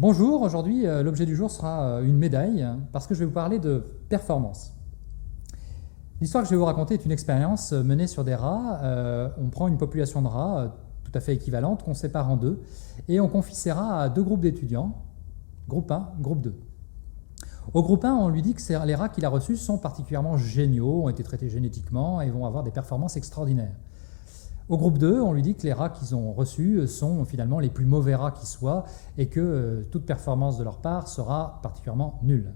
Bonjour, aujourd'hui l'objet du jour sera une médaille parce que je vais vous parler de performance. L'histoire que je vais vous raconter est une expérience menée sur des rats. On prend une population de rats tout à fait équivalente qu'on sépare en deux et on confie ces rats à deux groupes d'étudiants, groupe 1, groupe 2. Au groupe 1, on lui dit que les rats qu'il a reçus sont particulièrement géniaux, ont été traités génétiquement et vont avoir des performances extraordinaires. Au groupe 2, on lui dit que les rats qu'ils ont reçus sont finalement les plus mauvais rats qui soient et que toute performance de leur part sera particulièrement nulle.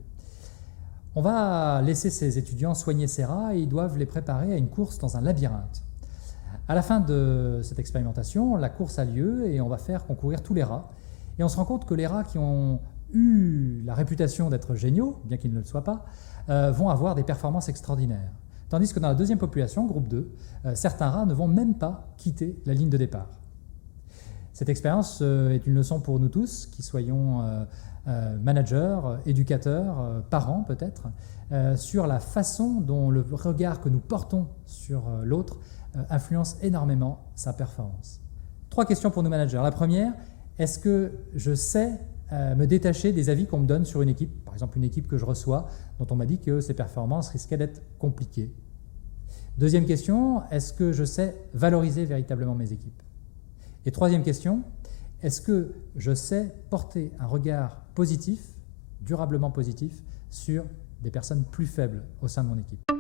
On va laisser ces étudiants soigner ces rats et ils doivent les préparer à une course dans un labyrinthe. À la fin de cette expérimentation, la course a lieu et on va faire concourir tous les rats. Et on se rend compte que les rats qui ont eu la réputation d'être géniaux, bien qu'ils ne le soient pas, vont avoir des performances extraordinaires. Tandis que dans la deuxième population, groupe 2, certains rats ne vont même pas quitter la ligne de départ. Cette expérience est une leçon pour nous tous, qui soyons managers, éducateurs, parents peut-être, sur la façon dont le regard que nous portons sur l'autre influence énormément sa performance. 3 questions pour nos managers. La première, est-ce que je sais me détacher des avis qu'on me donne sur une équipe, par exemple une équipe que je reçois, dont on m'a dit que ses performances risquaient d'être compliquées. Deuxième question, est-ce que je sais valoriser véritablement mes équipes? Et troisième question, est-ce que je sais porter un regard positif, durablement positif, sur des personnes plus faibles au sein de mon équipe?